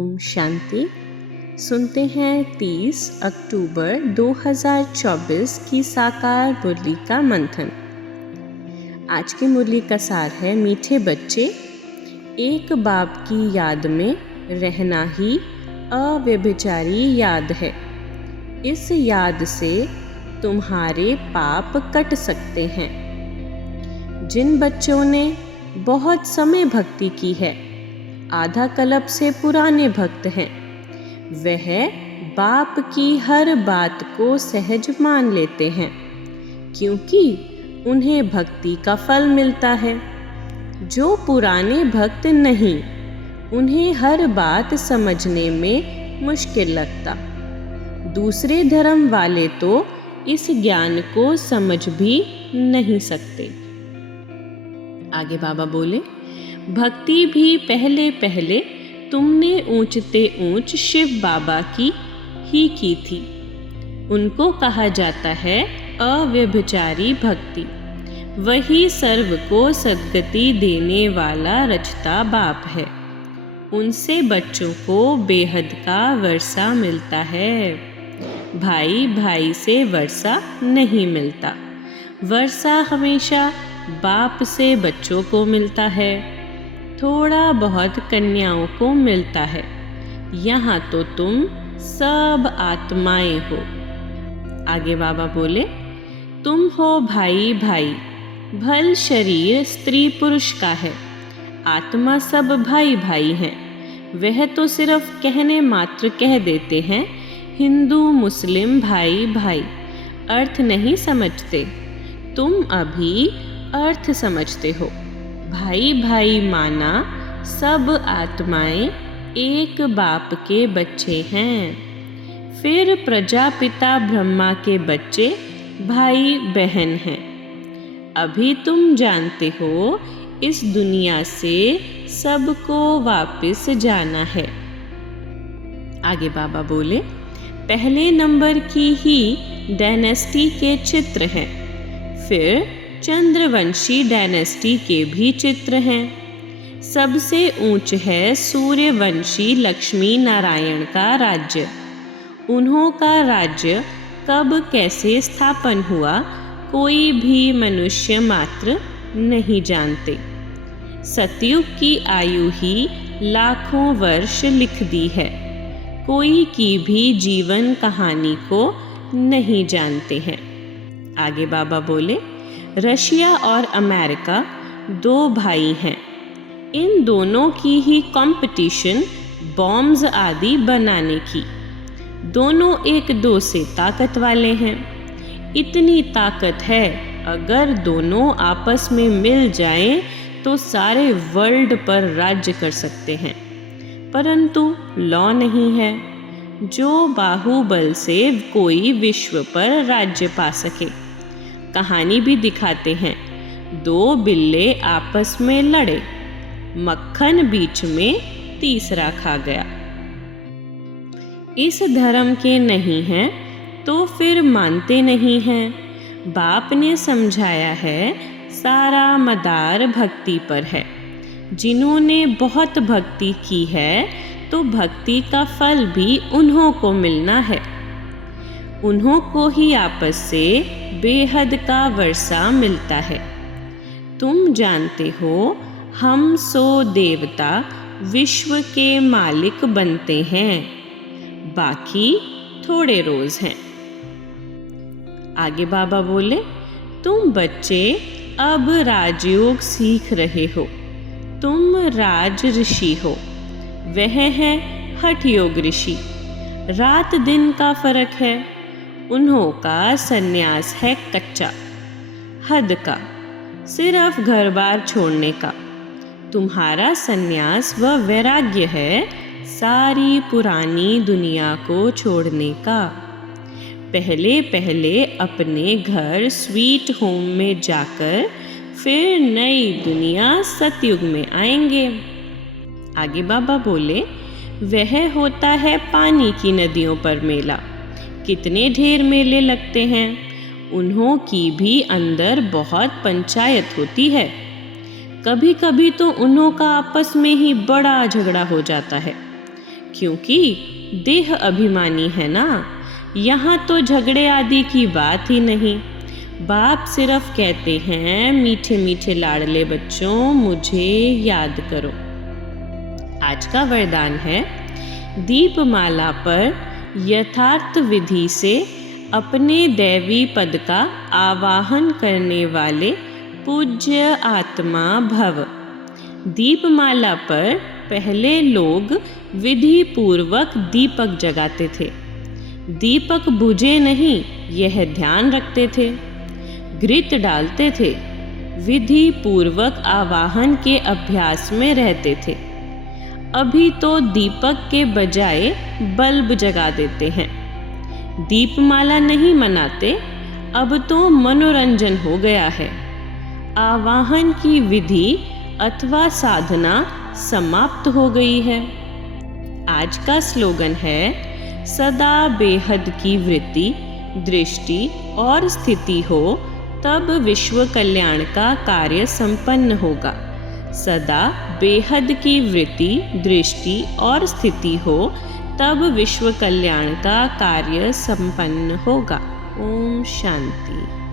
ओम शांति। सुनते हैं 30 अक्टूबर 2024 की साकार मुरली का मंथन। आज की मुरली का सार है, मीठे बच्चे, एक बाप की याद में रहना ही अव्यभिचारी याद है। इस याद से तुम्हारे पाप कट सकते हैं। जिन बच्चों ने बहुत समय भक्ति की है, आधा कल्प से पुराने भक्त हैं, वह बाप की हर बात को सहज मान लेते हैं, क्योंकि उन्हें भक्ति का फल मिलता है। जो पुराने भक्त नहीं, उन्हें हर बात समझने में मुश्किल लगता। दूसरे धर्म वाले तो इस ज्ञान को समझ भी नहीं सकते। आगे बाबा बोले, भक्ति भी पहले पहले तुमने ऊंचते ऊंच शिव बाबा की ही की थी। उनको कहा जाता है अव्यभिचारी भक्ति। वही सर्व को सद्गति देने वाला रचता बाप है। उनसे बच्चों को बेहद का वर्षा मिलता है। भाई भाई से वर्षा नहीं मिलता। वर्षा हमेशा बाप से बच्चों को मिलता है। थोड़ा बहुत कन्याओं को मिलता है। यहाँ तो तुम सब आत्माएं हो। आगे बाबा बोले, तुम हो भाई भाई। भल शरीर स्त्री पुरुष का है, आत्मा सब भाई भाई हैं। वह तो सिर्फ कहने मात्र कह देते हैं, हिंदू मुस्लिम भाई भाई, अर्थ नहीं समझते। तुम अभी अर्थ समझते हो। भाई भाई माना सब आत्माएं एक बाप के बच्चे हैं। फिर प्रजापिता ब्रह्मा के बच्चे भाई बहन हैं। अभी तुम जानते हो, इस दुनिया से सबको वापस जाना है। आगे बाबा बोले, पहले नंबर की ही डायनेस्टी के चित्र हैं। फिर चंद्रवंशी डायनेस्टी के भी चित्र हैं। सबसे ऊंच है सूर्यवंशी लक्ष्मी नारायण का राज्य। उन्हों का राज्य कब कैसे स्थापन हुआ, कोई भी मनुष्य मात्र नहीं जानते। सतयुग की आयु ही लाखों वर्ष लिख दी है। कोई की भी जीवन कहानी को नहीं जानते हैं। आगे बाबा बोले, रशिया और अमेरिका दो भाई हैं। इन दोनों की ही कंपटीशन बॉम्ब्स आदि बनाने की। दोनों एक दो से ताकत वाले हैं। इतनी ताकत है, अगर दोनों आपस में मिल जाएं तो सारे वर्ल्ड पर राज्य कर सकते हैं। परंतु लॉ नहीं है जो बाहुबल से कोई विश्व पर राज्य पा सके। कहानी भी दिखाते हैं, दो बिल्ले आपस में लड़े, मक्खन बीच में तीसरा खा गया। इस धर्म के नहीं हैं तो फिर मानते नहीं हैं। बाप ने समझाया है, सारा मदार भक्ति पर है। जिन्होंने बहुत भक्ति की है तो भक्ति का फल भी उन्हों को मिलना है। उन्हों को ही आपस से बेहद का वर्षा मिलता है। तुम जानते हो, हम सो देवता विश्व के मालिक बनते हैं, बाकी थोड़े रोज हैं। आगे बाबा बोले, तुम बच्चे अब राजयोग सीख रहे हो। तुम राज ऋषि हो, वह है हठ योग ऋषि। रात दिन का फर्क है। उन्हों का सन्यास है कच्चा, हद का, सिर्फ घर बार छोड़ने का। तुम्हारा सन्यास व वैराग्य है, सारी पुरानी दुनिया को छोड़ने का। पहले पहले अपने घर स्वीट होम में जाकर फिर नई दुनिया सतयुग में आएंगे। आगे बाबा बोले, वह होता है पानी की नदियों पर मेला। कितने ढेर मेले लगते हैं। उन्हों की भी अंदर बहुत पंचायत होती है। कभी कभी तो उन्हों का आपस में ही बड़ा झगड़ा हो जाता है। क्योंकि देह अभिमानी है ना। यहाँ तो झगड़े आदि की बात ही नहीं। बाप सिर्फ कहते हैं, मीठे मीठे लाडले बच्चों मुझे याद करो। आज का वरदान है, दीपमाला पर यथार्थ विधि से अपने दैवी पद का आवाहन करने वाले पूज्य आत्मा भव। दीपमाला पर पहले लोग विधि पूर्वक दीपक जगाते थे। दीपक बुझे नहीं, यह ध्यान रखते थे। घृत डालते थे, विधि पूर्वक आवाहन के अभ्यास में रहते थे। अभी तो दीपक के बजाय बल्ब जगा देते हैं। दीपमाला नहीं मनाते, अब तो मनोरंजन हो गया है। आवाहन की विधि अथवा साधना समाप्त हो गई है। आज का स्लोगन है, सदा बेहद की वृत्ति, दृष्टि और स्थिति हो तब विश्व कल्याण का कार्य संपन्न होगा। सदा बेहद की वृत्ति, दृष्टि और स्थिति हो तब विश्व कल्याण का कार्य संपन्न होगा। ओम शांति।